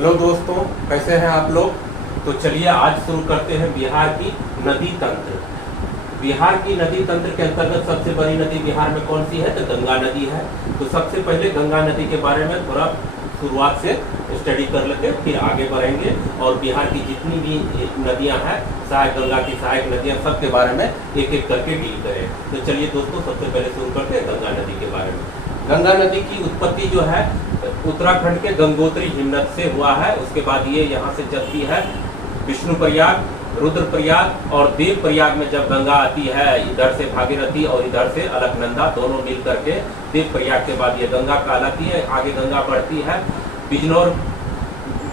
Hello दोस्तों, कैसे हैं आप लोग। तो चलिए आज शुरू करते हैं बिहार की नदी तंत्र। बिहार की नदी तंत्र के अंतर्गत सबसे बड़ी नदी बिहार में कौन सी है, तो गंगा नदी है। तो सबसे पहले गंगा नदी के बारे में थोड़ा शुरुआत से स्टडी कर लेते, फिर आगे बढ़ेंगे और बिहार की जितनी भी नदियां हैं, सहायक गंगा की सहायक नदियां, सब के बारे में एक एक करके डील करें। तो चलिए दोस्तों, सबसे पहले शुरू करते हैं गंगा नदी के बारे में। गंगा नदी की उत्पत्ति जो है उत्तराखंड के गंगोत्री हिमनद से हुआ है। उसके बाद ये यहाँ से चलती है विष्णुप्रयाग, रुद्रप्रयाग और देवप्रयाग में जब गंगा आती है, इधर से भागीरथी और इधर से अलकनंदा, दोनों मिल करके देवप्रयाग के बाद ये गंगा कहलाती है। आगे गंगा बढ़ती है बिजनौर,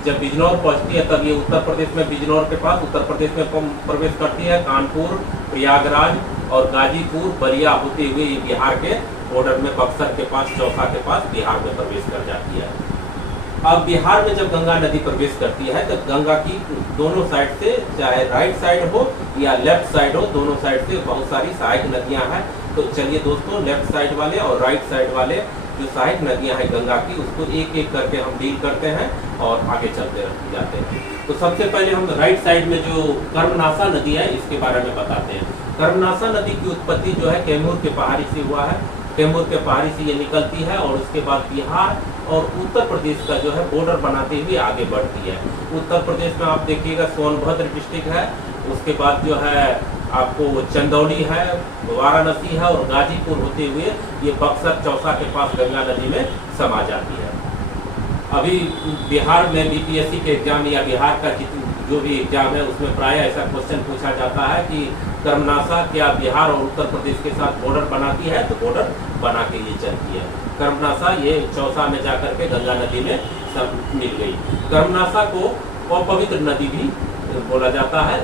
जब बिजनौर पहुंचती है तब ये उत्तर प्रदेश में, बिजनौर के पास उत्तर प्रदेश में प्रवेश करती है। कानपुर, प्रयागराज और गाजीपुर, बलिया होते हुए ये बिहार के बॉर्डर में बक्सर के पास, चौसा के पास बिहार में प्रवेश कर जाती है। अब बिहार में जब गंगा नदी प्रवेश करती है तो गंगा की दोनों साइड से, चाहे राइट साइड हो या लेफ्ट साइड हो, दोनों साइड से बहुत सारी सहायक नदियां हैं। तो चलिए दोस्तों, लेफ्ट साइड वाले और राइट साइड वाले जो सहायक नदियां हैं गंगा की, उसको एक एक करके हम डील करते हैं और आगे चलते जाते हैं। तो सबसे पहले हम राइट साइड में जो कर्मनासा नदी है इसके बारे में बताते हैं। कर्मनासा नदी की उत्पत्ति जो है कैमूर के पहाड़ी से हुआ है। कैमूर के पहाड़ी से ये निकलती है और उसके बाद बिहार और उत्तर प्रदेश का जो है बॉर्डर बनाते हुए आगे बढ़ती है। उत्तर प्रदेश में आप देखिएगा सोनभद्र डिस्ट्रिक्ट है, उसके बाद जो है आपको चंदौली है, वाराणसी है और गाजीपुर होते हुए ये बक्सर, चौसा के पास गंगा नदी में समा जाती है। अभी बिहार में बीपीएससी के एग्जाम या बिहार का जो भी एग्जाम है उसमें प्राय ऐसा क्वेश्चन पूछा जाता है कि कर्मनासा क्या बिहार और उत्तर प्रदेश के साथ बॉर्डर बनाती है, तो बॉर्डर बना के ये चलती है। कर्मनासा ये चौसा में जाकर के गंगा नदी में सब मिल गई। कर्मनासा को अपवित्र नदी भी बोला जाता है,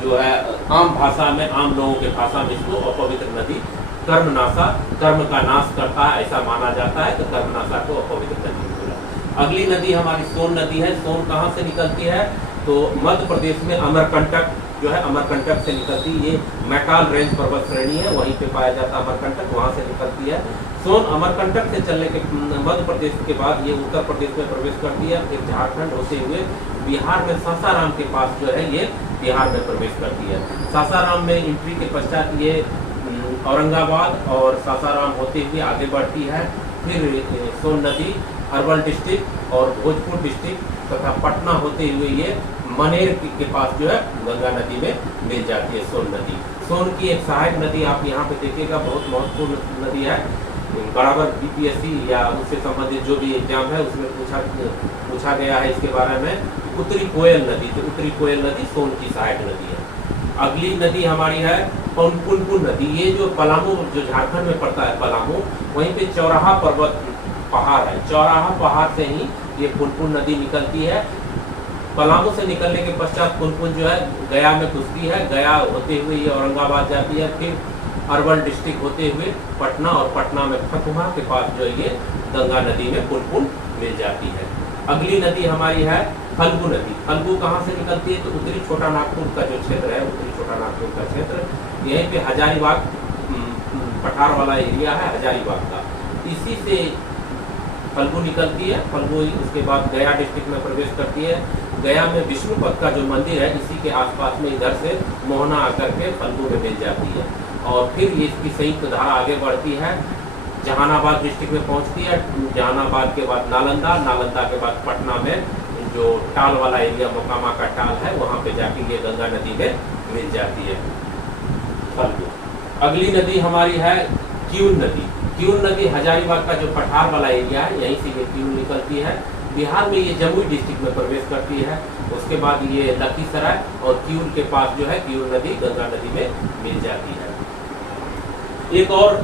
जो है आम भाषा में, आम लोगों के भाषा में इसको अपवित्र नदी, कर्मनासा कर्म का नाश करता है ऐसा माना जाता है, तो कर्मनासा को अपवित्र नदी बोला। अगली नदी हमारी सोन नदी है। सोन कहाँ से निकलती है, तो मध्य प्रदेश में अमरकंटक जो है, अमरकंटक से निकलती, ये मैकाल रेंज पर्वत श्रेणी है, वहीं पे पाया जाता है अमरकंटक, वहाँ से निकलती है। सोन अमरकंटक से चलने के मध्य प्रदेश के बाद ये उत्तर प्रदेश में प्रवेश करती है, फिर झारखंड होते हुए बिहार में सासाराम के पास जो है ये बिहार में प्रवेश करती है। सासाराम में एंट्री के पश्चात ये औरंगाबाद और सासाराम होते हुए आगे बढ़ती है। फिर सोन नदी अरवल डिस्ट्रिक्ट और भोजपुर डिस्ट्रिक्ट तथा पटना होते हुए ये मनेर के पास जो है गंगा नदी में मिल जाती है सोन नदी। सोन की एक सहायक नदी आप यहाँ पे देखिएगा, बहुत महत्वपूर्ण नदी है। बराबर बीपीएससी या उससे संबंधित जो भी एग्जाम है उसमें पूछा गया है इसके बारे में। उत्तरी कोयल नदी, तो उत्तरी कोयल नदी सोन की सहायक नदी है। अगली नदी हमारी है पुनपुन नदी। ये जो पलामू, जो झारखंड में पड़ता है पलामू, वहीं पे चौराहा पर्वत पहाड़ है, चौराहा पहाड़ से ही ये पुनपुन नदी निकलती है। पलामू से निकलने के पश्चात पुनपुन जो है गया में घुसती है, गया होते हुए ये औरंगाबाद जाती है, फिर अरवल डिस्ट्रिक्ट होते हुए पटना और पटना में फतुहा के पास जो ये गंगा नदी में पुनपुन मिल जाती है। अगली नदी हमारी है फल्गु नदी। फल्गु कहाँ से निकलती है, तो उत्तरी छोटा नागपुर का जो क्षेत्र है, उत्तरी छोटा नागपुर का क्षेत्र, यहीं पे हजारीबाग पठार वाला एरिया है हजारीबाग का, इसी से फल्गु निकलती है। फल्गु उसके बाद गया डिस्ट्रिक्ट में प्रवेश करती है। गया में विष्णुपद का जो मंदिर है इसी के आसपास में इधर से मोहना आकर के फल्गु में मिल जाती है और फिर ये इसकी संयुक्त धारा आगे बढ़ती है, जहानाबाद डिस्ट्रिक्ट में पहुंचती है। जहानाबाद के बाद नालंदा, नालंदा के बाद पटना में जो टाल वाला एरिया, मोकामा का टाल है, वहाँ पे जाके ये गंगा नदी में मिल जाती है फल्गु। अगली नदी हमारी है क्यूल नदी। क्यूल नदी हजारीबाग का जो पठार वाला एरिया है, यहीं से ये क्यूल निकलती है। बिहार में ये जमुई डिस्ट्रिक्ट में प्रवेश करती है। उसके बाद ये लखीसराय और क्यूल के पास जो है क्यूल नदी गंगा नदी में मिल जाती है। एक और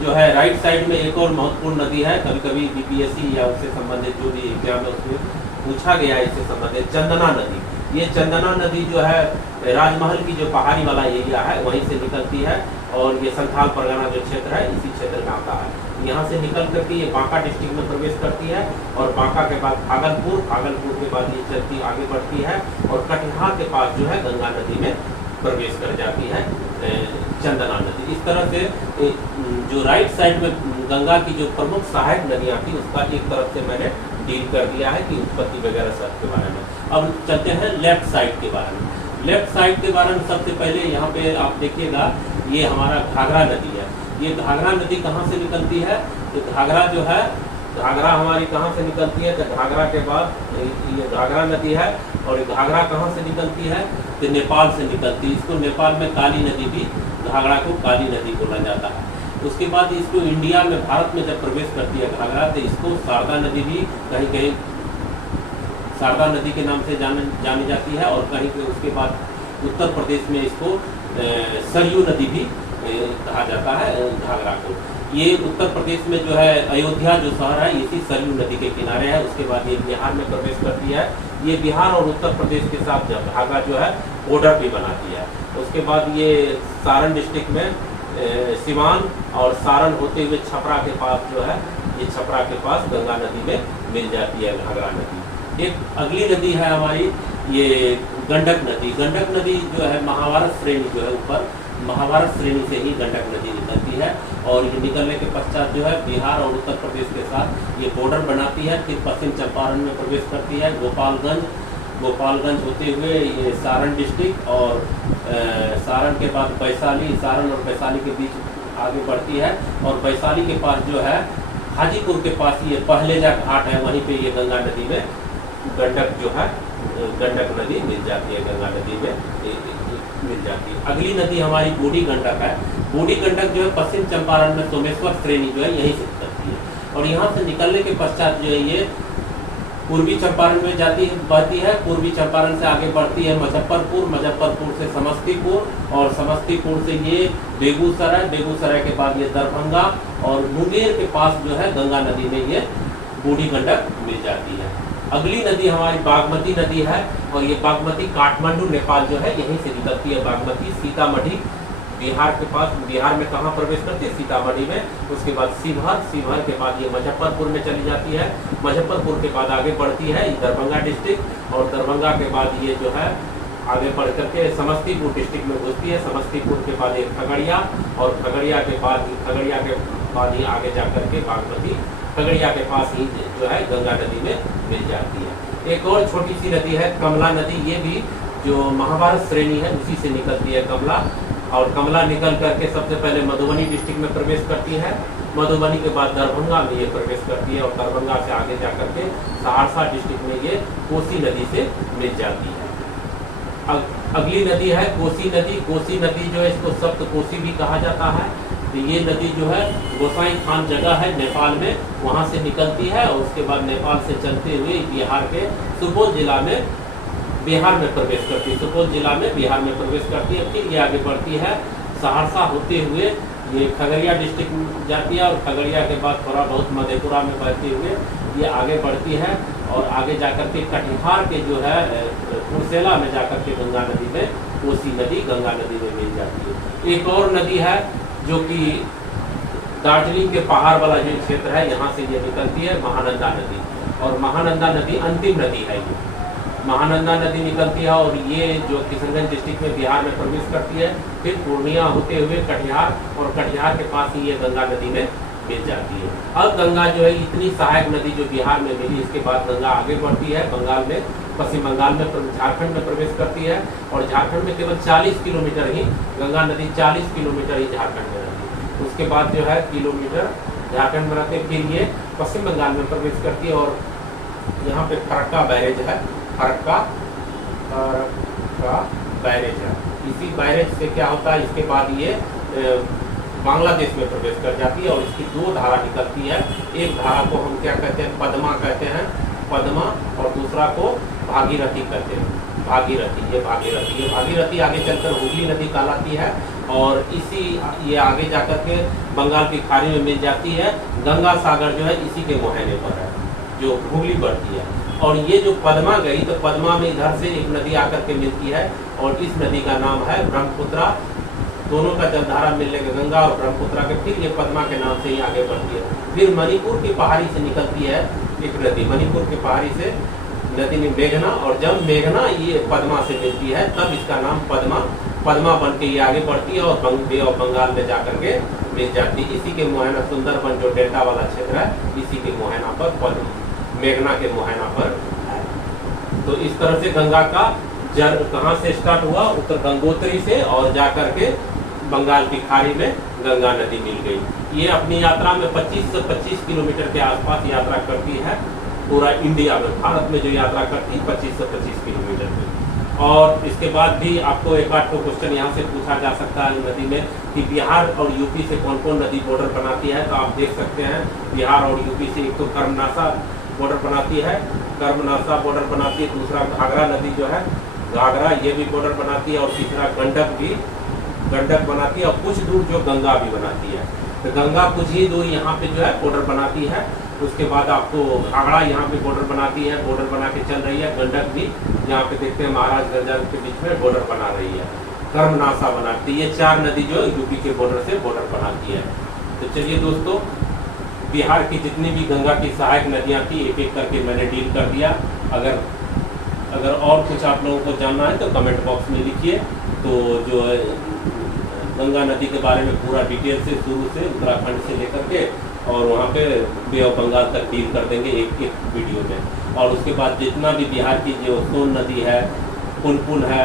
जो है राइट साइड में एक और महत्वपूर्ण नदी है, कभी कभी बीपीएससी या उससे संबंधित जो भी एग्जाम है उसमें पूछा गया है इससे संबंधित, चंदना नदी। ये चंदना नदी जो है राजमहल की जो पहाड़ी वाला एरिया है वहीं से निकलती है और ये संथाल परगना जो क्षेत्र है इसी क्षेत्र में आता है। यहाँ से निकल करके ये बांका डिस्ट्रिक्ट में प्रवेश करती है और बांका के बाद भागलपुर, भागलपुर के बाद ये चलती आगे बढ़ती है और कटिहार के पास जो है गंगा नदी में प्रवेश कर जाती है चंदना नदी। इस तरह से जो राइट साइड में गंगा की जो प्रमुख सहायक नदियाँ थी उसका एक तरफ से मैंने डील कर दिया है कि उत्पत्ति वगैरह सब के बारे में। अब चलते हैं लेफ्ट साइड के बारे में। लेफ्ट साइड के बारे में सबसे पहले यहाँ पे आप देखिएगा, ये हमारा घाघरा नदी है। ये घाघरा नदी कहाँ से निकलती है? तो घाघरा जो है, घाघरा हमारी कहाँ से निकलती है? तो घाघरा के बाद ये घाघरा नदी है, और ये घाघरा कहाँ से निकलती है? तो नेपाल से निकलती है। इसको नेपाल में काली नदी भी, घाघरा को काली नदी बोला जाता है। उसके बाद इसको इंडिया में, भारत में जब प्रवेश करती है घाघरा, तो इसको शारदा नदी भी कहीं कहीं शारदा नदी के नाम से जानी जाती है, और कहीं पे उसके बाद उत्तर प्रदेश में इसको सरयू नदी भी कहा जाता है घाघरा को। ये उत्तर प्रदेश में जो है अयोध्या जो शहर है, इसी सरयू नदी के किनारे है। उसके बाद ये बिहार में प्रवेश करती है। ये बिहार और उत्तर प्रदेश के साथ जब घाघरा जो है बॉर्डर भी बनाती है। उसके बाद ये सारण डिस्ट्रिक्ट में सिवान और सारण होते हुए छपरा के पास जो है, ये छपरा के पास गंगा नदी में मिल जाती है घाघरा नदी। एक अगली नदी है हमारी ये गंडक नदी। गंडक नदी जो है महाभारत श्रेणी जो है, ऊपर महाभारत श्रेणी से ही गंडक नदी निकलती है, और ये निकलने के पश्चात जो है बिहार और उत्तर प्रदेश के साथ ये बॉर्डर बनाती है। फिर पश्चिम चंपारण में प्रवेश करती है, गोपालगंज होते हुए ये सारण डिस्ट्रिक्ट, और सारण के बाद वैशाली, सारण और वैशाली के बीच आगे बढ़ती है, और वैशाली के पास जो है हाजीपुर के पास ये पहलेजा घाट है, वहीं पे ये गंगा नदी में गंडक जो है, गंडक नदी मिल जाती है, गंगा नदी में मिल जाती है। अगली नदी हमारी बूढ़ी गंडक है। बूढ़ी गंडक जो है पश्चिम चंपारण में सोमेश्वर श्रेणी जो है यहीं से निकलती है, और यहाँ से निकलने के पश्चात जो है ये पूर्वी चंपारण में बहती है। पूर्वी चंपारण से आगे बढ़ती है मुजफ्फरपुर, मुजफ्फरपुर से समस्तीपुर, और समस्तीपुर से ये बेगूसराय, बेगूसराय के बाद ये दरभंगा, और मुंगेर के पास जो है गंगा नदी में ये बूढ़ी गंडक मिल जाती है। अगली नदी हमारी बागमती नदी है, और ये बागमती काठमांडू नेपाल जो है यहीं से निकलती है। बागमती सीतामढ़ी बिहार के पास, बिहार में कहाँ प्रवेश करती है? सीतामढ़ी में। उसके बाद शिवहर, शिवहर के बाद ये मुजफ्फरपुर में चली जाती है। मुजफ्फरपुर के बाद आगे बढ़ती है दरभंगा डिस्ट्रिक्ट, और दरभंगा के बाद ये जो है आगे बढ़ करके समस्तीपुर डिस्ट्रिक्ट में घुसती है। समस्तीपुर के बाद एक खगड़िया, और खगड़िया के बाद ही आगे जा करके बागमती खगड़िया के पास ही जो है गंगा नदी में मिल जाती है। एक और छोटी सी नदी है कमला नदी। ये भी जो महाभारत श्रेणी है उसी से निकलती है कमला, और कमला निकल करके सबसे पहले मधुबनी डिस्ट्रिक्ट में प्रवेश करती है। मधुबनी के बाद दरभंगा में ये प्रवेश करती है, और दरभंगा से आगे जा करके सहरसा डिस्ट्रिक्ट में ये कोसी नदी से मिल जाती है। अगली नदी है कोसी नदी। कोसी नदी जो है इसको सप्त कोसी भी कहा जाता है। तो ये नदी जो है गोसाई खान जगह है नेपाल में, वहाँ से निकलती है, और उसके बाद नेपाल से चलते हुए बिहार के सुपौल जिला में बिहार में प्रवेश करती है। सुपौल जिला में बिहार में प्रवेश करती है। फिर ये आगे बढ़ती है सहरसा होते हुए ये खगड़िया डिस्ट्रिक्ट जाती है, और खगड़िया के बाद थोड़ा बहुत मधेपुरा में बहते हुए ये आगे बढ़ती है, और आगे जाकर के कटिहार के जो है कुर्सेला में जाकर के गंगा नदी में कोसी नदी गंगा नदी में मिल जाती है। एक और नदी है जो कि दार्जिलिंग के पहाड़ वाला जो क्षेत्र है, यहाँ से ये निकलती है महानंदा नदी, और महानंदा नदी अंतिम नदी है। ये महानंदा नदी निकलती है, और ये जो किशनगंज डिस्ट्रिक्ट में बिहार में प्रवेश करती है। फिर पूर्णिया होते हुए कटिहार, और कटिहार के पास ही ये गंगा नदी में मिल जाती है। अब गंगा जो है इतनी सहायक नदी जो बिहार में मिली, इसके बाद गंगा आगे बढ़ती है बंगाल में, पश्चिम बंगाल में, झारखंड में प्रवेश करती है, और झारखंड में केवल 40 किलोमीटर ही गंगा नदी 40 किलोमीटर ही झारखंड में रहती है। उसके बाद जो है किलोमीटर झारखंड में रहते, फिर ये पश्चिम बंगाल में प्रवेश करती है, और यहाँ पे फरक्का बैरेज है, फरक्का बैरेज है। इसी बैरेज से क्या होता है, इसके बाद ये बांग्लादेश में प्रवेश कर जाती है, और इसकी दो धारा निकलती है। एक धारा को हम क्या कहते हैं, पद्मा कहते हैं, पद्मा, और दूसरा को भागीरथी कहते हैं, भागीरथी। ये भागीरथी आगे चलकर हुगली नदी कहलाती है, और इसी ये आगे जाकर के बंगाल की खाड़ी में मिल जाती है। गंगा सागर जो है इसी के मुहाने पर है, जो हुगली बढ़ती है। और ये जो पद्मा गई, तो पद्मा में इधर से एक नदी आकर के मिलती है, और इस नदी का नाम है ब्रह्मपुत्रा। दोनों का जलधारा मिलने के गंगा और ब्रह्मपुत्रा के, फिर ये पद्मा के नाम से ही आगे बढ़ती है। फिर मणिपुर की पहाड़ी से निकलती है एक नदी, मणिपुर की पहाड़ी से नदी में मेघना, और जब मेघना ये पद्मा से मिलती है तब इसका नाम पद्मा बन के ये आगे बढ़ती है, और बे ऑफ बंगाल में जाकर के मिल जाती है। इसी के मुहाना सुंदरबन जो डेल्टा वाला क्षेत्र है, इसी के मुहाना पर मेघना के मुहाना पर है। तो इस तरह से गंगा का जल कहाँ से स्टार्ट हुआ, उत्तर गंगोत्री से, और जाकर के बंगाल की खाड़ी में गंगा नदी मिल गई। ये अपनी यात्रा में 25 से 25 किलोमीटर के आसपास यात्रा करती है पूरा इंडिया में। भारत में जो यात्रा करती है 25 से 25 किलोमीटर में। और इसके बाद भी आपको एक आध क्वेश्चन यहाँ से पूछा जा सकता है नदी में कि बिहार और यूपी से कौन कौन नदी बॉर्डर बनाती है। तो आप देख सकते हैं बिहार और यूपी से एक तो कर्मनासा बॉर्डर बनाती है, कर्मनासा बॉर्डर बनाती है, दूसरा घाघरा नदी जो है घाघरा ये भी बॉर्डर बनाती है, और तीसरा गंडक बनाती है, और कुछ दूर जो गंगा भी बनाती है। तो गंगा कुछ ही दूर यहाँ पे जो है बॉर्डर बनाती है। उसके बाद आपको घाघरा यहाँ पे बॉर्डर बनाती है, बॉर्डर बना के चल रही है। गंडक भी यहाँ पे देखते हैं महाराजगंज के बीच में बॉर्डर बना रही है। कर्मनासा बनाती है। ये 4 नदी जो यूपी के बॉर्डर से बॉर्डर बनाती है। तो चलिए दोस्तों, बिहार की जितनी भी गंगा की सहायक नदियाँ थी एक एक करके मैंने डील कर दिया। अगर और कुछ आप लोगों को जानना है तो कमेंट बॉक्स में लिखिए। तो जो गंगा नदी के बारे में पूरा डिटेल से शुरू से उत्तराखंड से लेकर के और वहाँ पे बे ऑफ बंगाल तक डील कर देंगे एक वीडियो में। और उसके बाद जितना भी बिहार की जो सोन नदी है, पुनपुन है,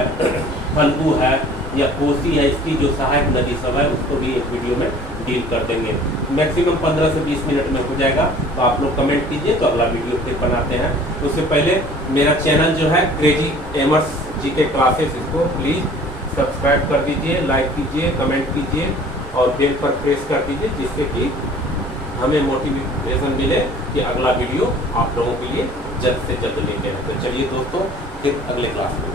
फल्गु है या कोसी है, इसकी जो सहायक नदी सब है उसको भी एक वीडियो में डील कर देंगे। मैक्सिमम 15 से 20 मिनट में हो जाएगा। तो आप लोग कमेंट कीजिए तो अगला वीडियो फिर बनाते हैं। उससे पहले मेरा चैनल जो है क्रेजी एमर्स जीके क्लासेस, इसको प्लीज़ सब्सक्राइब कर दीजिए, लाइक कीजिए, कमेंट कीजिए और बेल पर प्रेस कर दीजिए, जिससे कि हमें मोटिवेशन मिले कि अगला वीडियो आप लोगों के लिए जल्द से जल्द लेके आए। तो चलिए दोस्तों, फिर अगले क्लास में